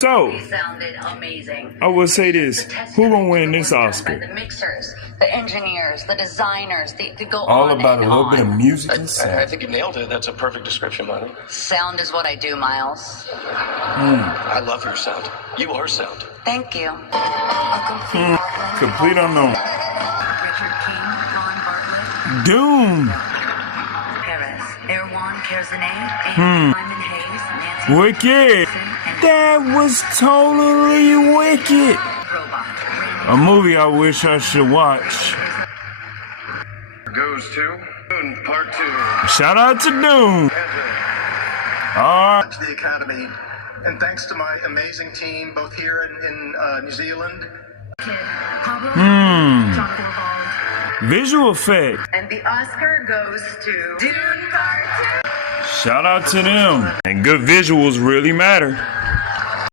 So, They sounded amazing. I will say this. Who gonna win this Oscar? The mixers, the engineers, the designers, they go All on about a and little bit of on. music I and sound. think you nailed it. That's a perfect description, Miley. Sound is what I do, Miles. I love your sound. You are sound. Thank you. A complete Bartlett. Complete unknown. Richard King, Don Bartlett, Dune. Perez, Erwan Kerzaneh, Simon Hayes, Nancy Wicked. That was totally wicked. Robot. A movie I wish I should watch. Goes to Dune Part 2. Shout out to Dune. Alright. To the Academy, and thanks to my amazing team, both here in New Zealand. Visual effect. And the Oscar goes to Dune Part 2. Shout out to them. And good visuals really matter.